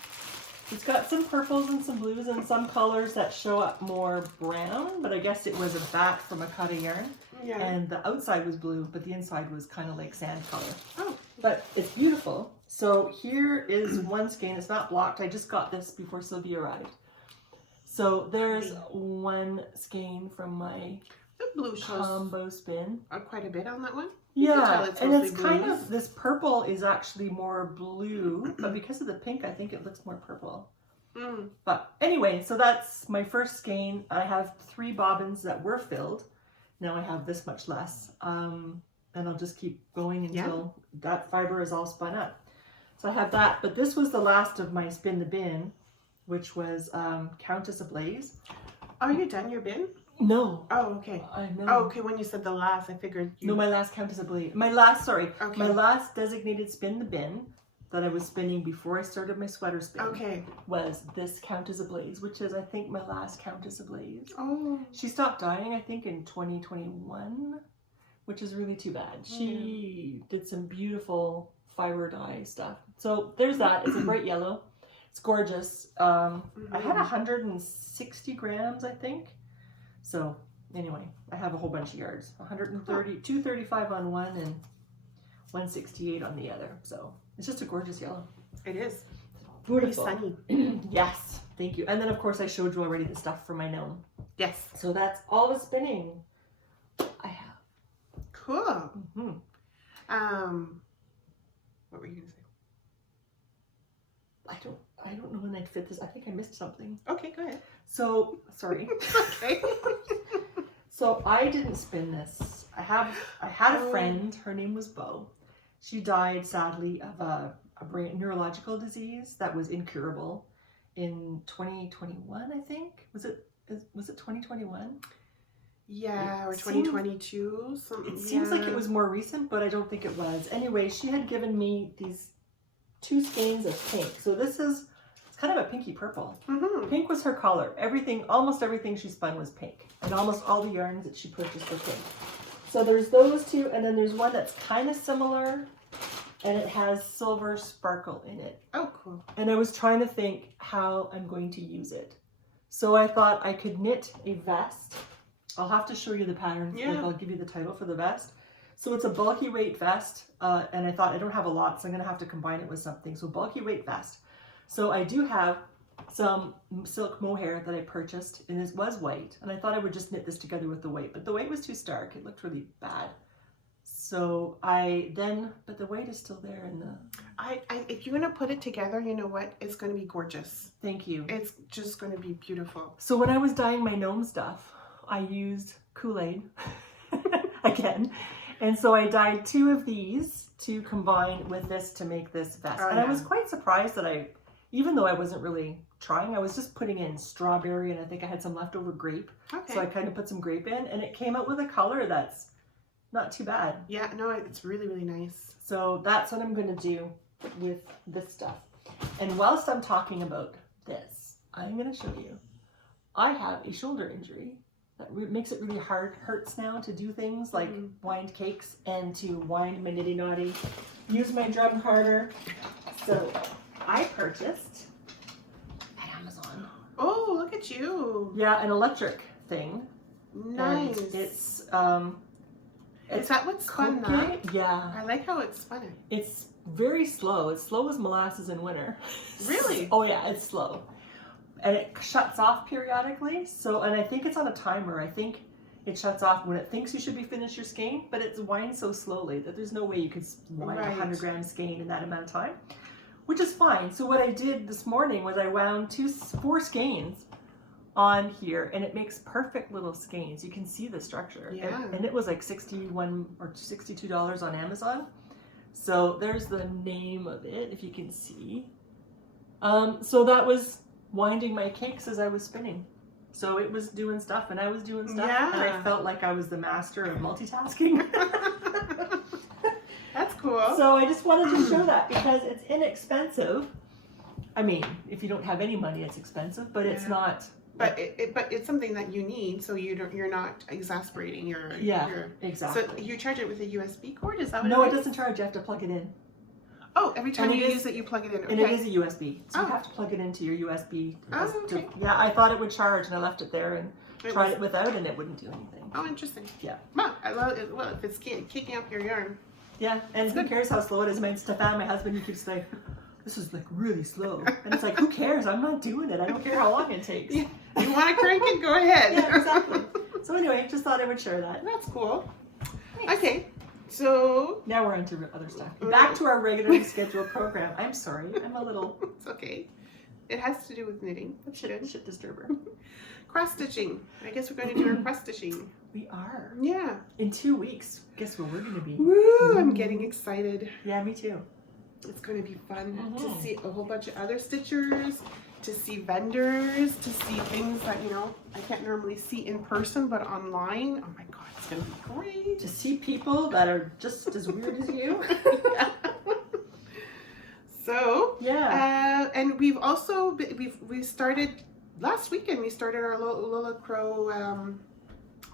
It's got some purples and some blues and some colors that show up more brown, but I guess it was a bat from a cut of yarn. Yeah. And the outside was blue, but the inside was kind of like sand color. Oh. But it's beautiful. So here is one skein. It's not blocked. I just got this before Sylvia arrived. So there's one skein from my The blue shows combo spin. quite a bit on that one. Yeah, and it's kind of, this purple is actually more blue, but because of the pink, I think it looks more purple. But anyway, so that's my first skein. I have 3 bobbins that were filled. Now I have this much less. And I'll just keep going until that fiber is all spun up. So I have that, but this was the last of my Spin the Bin, which was Countess Ablaze. Are you done your bin? No. Oh, okay. I know. Oh, okay. When you said the last, I figured you... No, my last Countess Ablaze. My last Okay. my last designated Spin the Bin that I was spinning before I started my sweater spin Okay. was this Countess Ablaze, which is I think my last Countess Ablaze. Oh. She stopped dying I think in 2021, which is really too bad. She did some beautiful fiber dye stuff. So there's that. It's a bright yellow. It's gorgeous. I had 160 grams I think. So anyway, I have a whole bunch of yards. 130, 235 on one and 168 on the other. So it's just a gorgeous yellow. It is. Beautiful. Sunny. Yes, thank you. And then of course I showed you already the stuff for my gnome. Yes. So that's all the spinning I have. Cool. Mm-hmm. What were you gonna say? I don't know when I'd fit this. I think I missed something. Okay, go ahead. So sorry. Okay. So I didn't spin this. I had a friend. Her name was Bo. She died sadly of a brain neurological disease that was incurable in 2021. I think was it 2021? Yeah, or It 2022. It seems like it was more recent, but I don't think it was. Anyway, she had given me these 2 skeins of pink. So this is, it's kind of a pinky purple. Mm-hmm. Pink was her color. Almost everything she spun was pink. And almost all the yarns that she purchased were pink. So there's those 2, and then there's one that's kind of similar, and it has silver sparkle in it. Oh, cool. And I was trying to think how I'm going to use it. So I thought I could knit a vest. I'll have to show you the pattern. Yeah. Like I'll give you the title for the vest. So it's a bulky weight vest, and I thought I don't have a lot, so I'm going to have to combine it with something. So bulky weight vest. So I do have some silk mohair that I purchased, and it was white, and I thought I would just knit this together with the white, but the white was too stark. It looked really bad. So but the white is still there in the... If you're going to put it together, you know what? It's going to be gorgeous. Thank you. It's just going to be beautiful. So when I was dyeing my gnome stuff, I used Kool-Aid again. And so I dyed 2 of these to combine with this to make this vest. Oh, and yeah. I was quite surprised that even though I wasn't really trying, I was just putting in strawberry, and I think I had some leftover grape. Okay. So I kind of put some grape in, and it came out with a color that's not too bad. Yeah, no, it's really, really nice. So that's what I'm going to do with this stuff. And whilst I'm talking about this, I'm going to show you. I have a shoulder injury that makes it really hurts now to do things like wind cakes and to wind my nitty naughty, use my drum carder. So I purchased at Amazon. Oh, look at you. Yeah, an electric thing. Nice. And it's Is that what's spun that? Yeah. I like how it's spun it. It's very slow. It's slow as molasses in winter. Really? Oh yeah, it's slow. And it shuts off periodically. So, and I think it's on a timer. I think it shuts off when it thinks you should be finished your skein, but it's winds so slowly that there's no way you could wind a 100-gram skein in that amount of time, which is fine. So what I did this morning was I wound 4 skeins on here, and it makes perfect little skeins. You can see the structure. Yeah. And it was like $61 or $62 on Amazon. So there's the name of it, if you can see. So that was winding my cakes as I was spinning. So it was doing stuff and I was doing stuff. Yeah. And I felt like I was the master of multitasking. That's cool. So I just wanted to show that because it's inexpensive. I mean, if you don't have any money, it's expensive, but it's not. But it's something that you need, so you're not exasperating your exactly. So you charge it with a USB cord? Is that what No, it it is? doesn't charge. You have to plug it in. Oh, every time And you it is- use it, you plug it in. Okay. And it is a USB, so Oh. you have to plug it into your USB. Oh, okay. Yeah, I thought it would charge, and I left it there and It tried was- it without, and it wouldn't do anything. Oh, interesting. Yeah. Well, I love it. Well, if it's kicking up your yarn. Yeah, and who cares how slow it is? Stefan, my husband, he keeps saying, this is like really slow. And it's like, who cares? I'm not doing it. I don't care how long it takes. Yeah. You want to crank it? Go ahead. Yeah, exactly. So anyway, just thought I would share that. That's cool. Thanks. Okay, so Now we're into other stuff. Back to our regularly scheduled program. I'm sorry. I'm a little it's okay. It has to do with knitting. That's good. shit disturber. Cross stitching. I guess we're going to do our cross stitching. We are. Yeah. In 2 weeks, guess where we're going to be? Woo! I'm getting excited. Yeah, me too. It's going to be fun to Mhm. see a whole bunch of other stitchers, to see vendors, to see things that, I can't normally see in person, but online. Oh my God, it's going to be great. To see people that are just as weird as you. Yeah. So Yeah. and we've also we started last weekend. We started our Lola Crow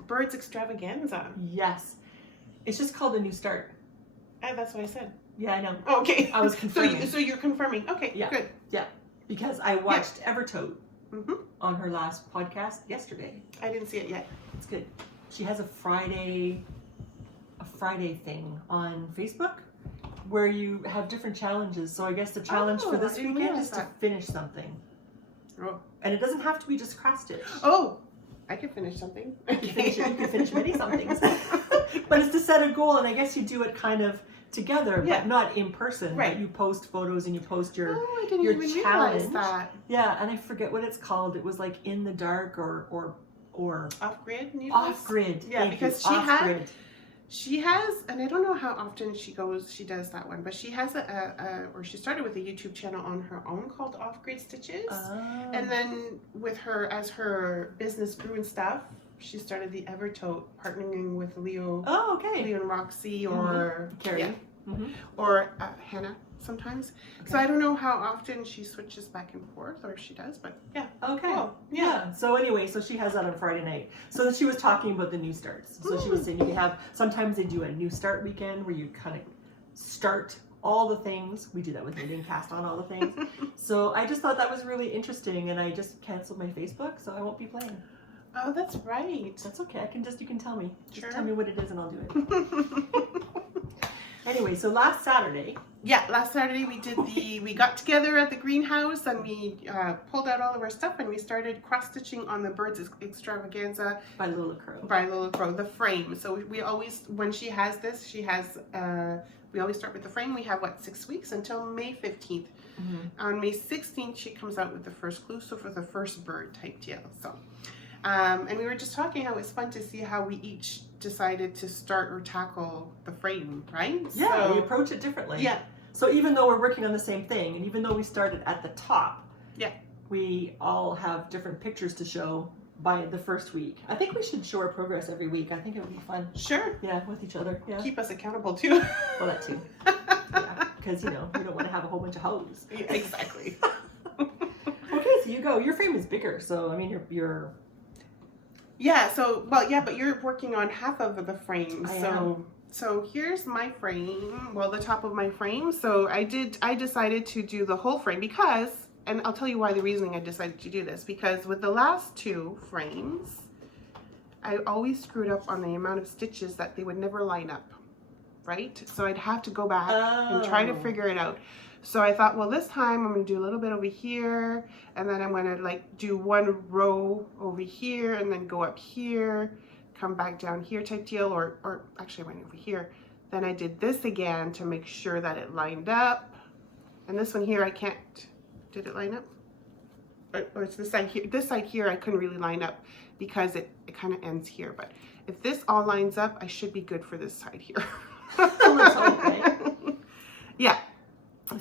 Birds Extravaganza. Yes. It's just called a new start. That's what I said. Yeah, I know. Okay. I was confirming. So you're confirming. Okay. Yeah. Good. Yeah. Because I watched Evertote Mm-hmm. on her last podcast yesterday. I didn't see it yet. It's good. She has a Friday thing on Facebook where you have different challenges. So I guess the challenge for I this didn't weekend realize is to that. finish something. Oh. And it doesn't have to be just cross stitch. Oh, I can finish something. You can finish many somethings. But it's to set a goal, and I guess you do it kind of together, Yeah. but not in person. Right. But you post photos and you post your Oh, I didn't your even challenge. realize that. Yeah, and I forget what it's called. It was like in the dark or Off grid. off grid. Yeah, Thank because you. she has, and I don't know how often she does that one, but she has or she started with a YouTube channel on her own called Off Grid Stitches. Oh. And then with her, as her business grew and stuff, she started the Evertote, partnering with Leo okay. and Roxy or Carrie. yeah, Mm-hmm. or Hannah sometimes. Okay. So I don't know how often she switches back and forth, or if she does, but yeah. Okay. Oh, Yeah. So anyway, so she has that on Friday night. So she was talking about the new starts. So she was saying you can have, sometimes they do a new start weekend where you kind of start all the things. We do that with Knitting Cast on all the things. So I just thought that was really interesting, and I just canceled my Facebook, so I won't be playing. Oh, that's right. That's okay. You can tell me. Just Sure. tell me what it is and I'll do it. Anyway, so last Saturday. Yeah, last Saturday we got together at the greenhouse and we pulled out all of our stuff and we started cross stitching on the Birds Extravaganza By Lola Crow. by Lola Crow, the frame. So we always, when she has this, we always start with the frame. We have 6 weeks until May 15th. Mm-hmm. On May 16th, she comes out with the first clue, so for the first bird type deal. So, and we were just talking how it's fun to see how we each decided to start or tackle the frame, right? Yeah, So, we approach it differently. yeah. So even though we're working on the same thing, and even though we started at the top, Yeah. we all have different pictures to show by the first week. I think we should show our progress every week. I think it would be fun. Sure. Yeah, with each other. Yeah. Keep us accountable too. Well, that too. Yeah, because we don't want to have a whole bunch of hoes. Yeah, exactly. Okay, so you go. Your frame is bigger, so I mean, you're. Yeah. So, but you're working on half of the frame. I am. So here's my frame. Well, the top of my frame. So I decided to do the whole frame because, and I'll tell you why the reasoning I decided to do this, because with the last two frames, I always screwed up on the amount of stitches that they would never line up, right? So I'd have to go back and try to figure it out. So I thought, well, this time I'm going to do a little bit over here, and then I'm going to do one row over here, and then go up here, come back down here type deal, or actually I went over here. Then I did this again to make sure that it lined up. And this one here, I can't, did it line up? Or it's this side here. This side here, I couldn't really line up because it kind of ends here. But if this all lines up, I should be good for this side here. Yeah.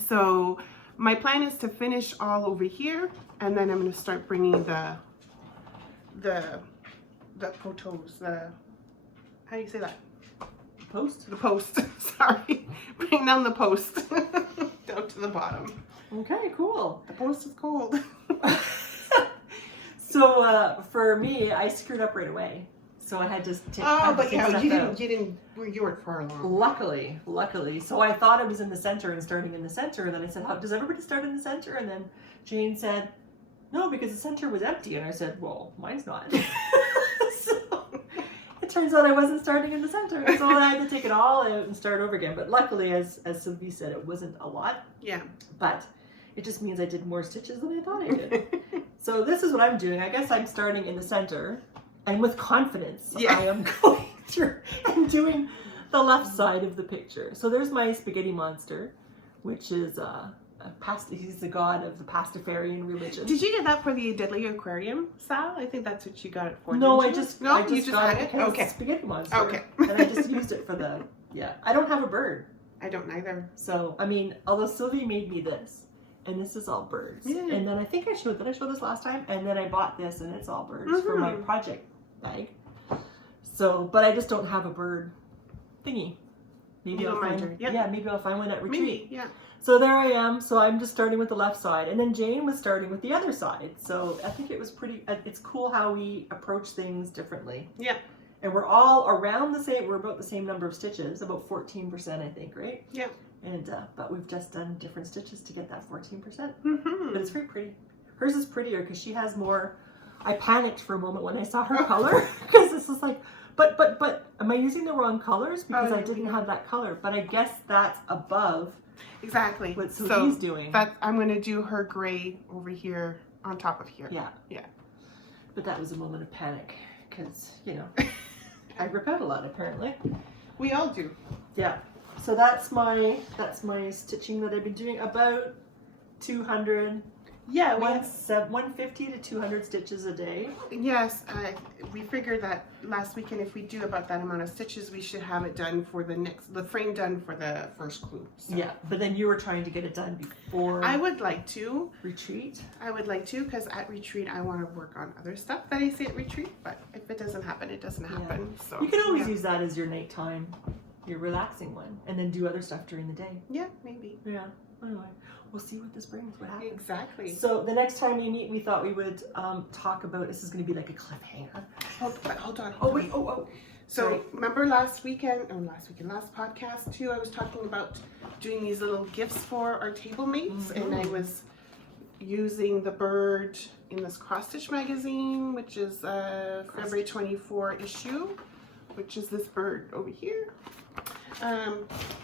So my plan is to finish all over here, and then I'm going to start bringing the potos, how do you say that? Post? The post, sorry. Bring down the post down to the bottom. Okay, cool. The post is cold. So for me, I screwed up right away. So I had to take. But you weren't far along. Luckily. So I thought I was in the center and starting in the center, and then I said, "How does everybody start in the center?" And then Jane said, "No, because the center was empty." And I said, "Well, mine's not." So it turns out I wasn't starting in the center, so I had to take it all out and start over again. But luckily, as Sylvie said, it wasn't a lot. Yeah. But it just means I did more stitches than I thought I did. So this is what I'm doing. I guess I'm starting in the center. And with confidence, Yeah. I am going through and doing the left side of the picture. So there's my spaghetti monster, which is he's the god of the pastafarian religion. Did you get that for the Deadly Aquarium, Sal? I think that's what you got it for. No, didn't I you? just no, I just you just got had it it. because Okay. it's spaghetti monster. Okay. And I just used it for the I don't have a bird. I don't either. So I mean, although Sylvie made me this. And this is all birds. Yeah. And then I think did I show this last time? And then I bought this and it's all birds for my project bag. So, but I just don't have a bird thingy. Maybe I'll Needleminder, find, yeah. maybe I'll find one at retreat. Maybe, yeah. So there I am. So I'm just starting with the left side, and then Jane was starting with the other side. So I think it was pretty. It's cool how we approach things differently. Yeah. And we're all around the same. We're about the same number of stitches, about 14%, I think, right? Yeah. And but we've just done different stitches to get that 14%. Mm-hmm. But it's very pretty. Hers is prettier because she has more. I panicked for a moment when I saw her color because this is like, but am I using the wrong colors because I didn't have that color? But I guess that's above. Exactly. What Sylvie's doing. I'm going to do her gray over here on top of here. Yeah. Yeah. But that was a moment of panic because, you know, I rip out a lot apparently. We all do. Yeah. So that's my stitching that I've been doing, about 200. Yeah, 150 to 200 stitches a day. Yes, we figured that last weekend if we do about that amount of stitches, we should have it done for the frame done for the first clue. So. Yeah, but then you were trying to get it done before. I would like to. Retreat? I would like to, because at retreat I want to work on other stuff that I see at retreat, but if it doesn't happen, it doesn't happen. Yeah. So you can always use that as your nighttime, your relaxing one, and then do other stuff during the day. Yeah, maybe. Yeah. Anyway, we'll see what this brings, what happens. Exactly. So the next time we meet, we thought we would talk about, this is going to be like a cliffhanger. Hold on. Oh, wait, oh. So Sorry. remember last podcast too, I was talking about doing these little gifts for our table mates, and I was using the bird in this cross stitch magazine, which is February 24 issue, which is this bird over here.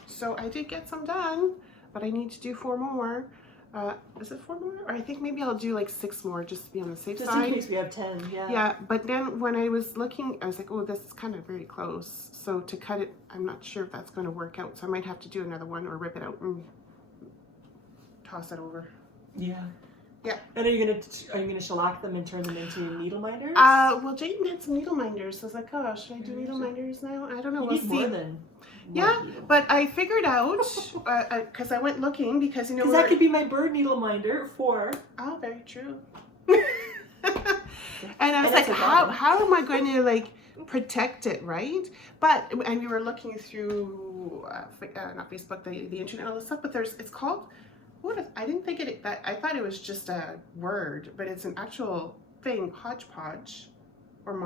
So I did get some done, but I need to do 4 more. Is it 4 more? Or I think maybe I'll do like 6 more just to be on the safe side. Just in case we have 10, yeah. Yeah, but then when I was looking, I was like, oh, this is kind of very close. So to cut it, I'm not sure if that's going to work out. So I might have to do another one or rip it out and toss it over. Yeah. Yeah. And are you gonna shellac them and turn them into needle minders? Well, Jane did some needle minders. So I was like, oh, should I do needle minders now? I don't know. You need more than yeah, needle. but I figured out because I went looking because you know that could be my bird needle minder for. Oh, very true. And I was like, how am I going to like protect it, right? But and we were looking through not Facebook, the internet, all this stuff. But it's called. I didn't think I thought it was just a word, but it's an actual thing, hodgepodge, or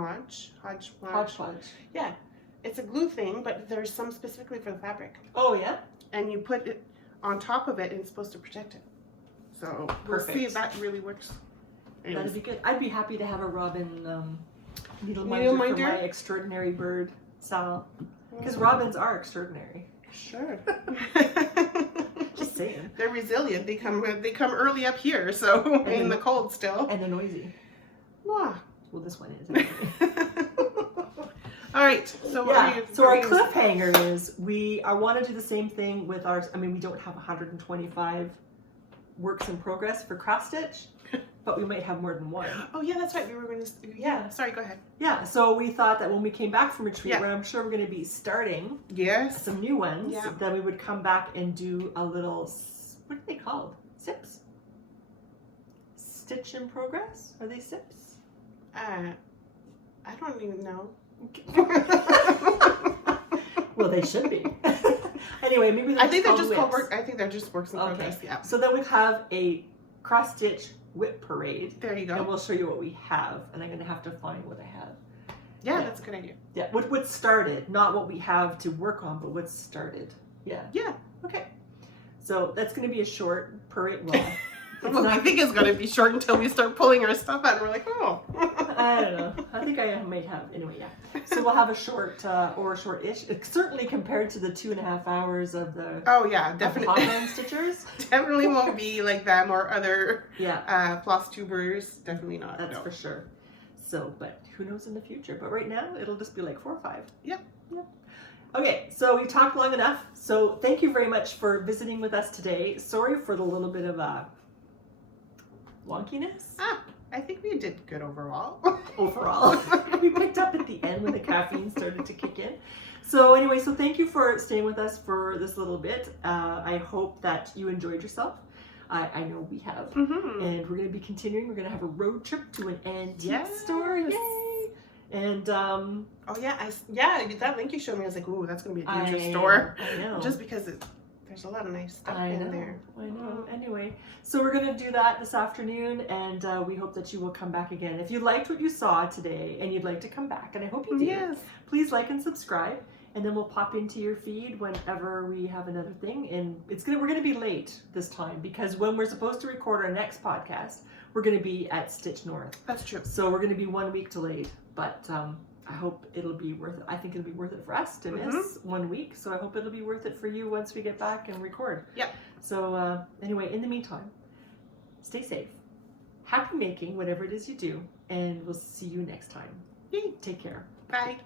hodgepodge. Yeah, it's a glue thing, but there's some specifically for the fabric. Oh yeah. And you put it on top of it, and it's supposed to protect it. So we'll see if that really works. Anyways. That'd be good. I'd be happy to have a robin needle minder for my extraordinary bird, Sal, because robins are extraordinary. Sure. Just saying. They're resilient. They come early up here, so in the cold still. And they're noisy. Wow. Well, this one is. Anyway. All right. So our cliffhanger is I want to do the same thing with our. I mean, we don't have 125 works in progress for cross stitch, but we might have more than one. Oh yeah, that's right. We were going to. Yeah. Sorry. Go ahead. Yeah. So we thought that when we came back from retreat, where I'm sure we're going to be starting. Yes. Some new ones. Yeah. Then we would come back and do a little. What are they called? Sips. Stitch in progress? Are they sips? I don't even know. Well, they should be. Anyway, maybe I think they're just called work. I think they're just works in progress. Yeah. So then we have a cross stitch whip parade. There you go. And we'll show you what we have, and I'm going to have to find what I have. Yeah, that's a good idea. Yeah, what started, not what we have to work on, but what's started. Yeah. Yeah. Okay. So that's going to be a short parade. Well, I think it's going to be short until we start pulling our stuff out and we're like, oh. I don't know. I think I might have. Anyway, yeah. So we'll have a short or a short-ish. Certainly compared to the 2.5 hours of the definitely hot stitchers. Definitely won't be like them or other floss tubers. Definitely not. That's for sure. So, but who knows in the future? But right now, it'll just be like 4 or 5. Yep. Okay, so we talked long enough. So thank you very much for visiting with us today. Sorry for the little bit of wonkiness. I think we did good overall. We picked up at the end when the caffeine started to kick in. So anyway, so thank you for staying with us for this little bit. I hope that you enjoyed yourself. I know we have. And we're going to be continuing. We're going to have a road trip to an antique store. Yay! And And oh yeah, that link you showed me, I was like, ooh, that's gonna be a dangerous I store. know. Just because there's a lot of nice stuff in there. I know. Anyway, so we're going to do that this afternoon, and we hope that you will come back again. If you liked what you saw today and you'd like to come back, and I hope you do, Yes. please like and subscribe, and then we'll pop into your feed whenever we have another thing. And we're going to be late this time because when we're supposed to record our next podcast, we're going to be at Stitch North. That's true. So we're going to be 1 week delayed, but I hope it'll be worth it. I think it'll be worth it for us to miss 1 week. So I hope it'll be worth it for you once we get back and record. Yep. So anyway, in the meantime, stay safe. Happy making, whatever it is you do. And we'll see you next time. Yay. Take care. Bye.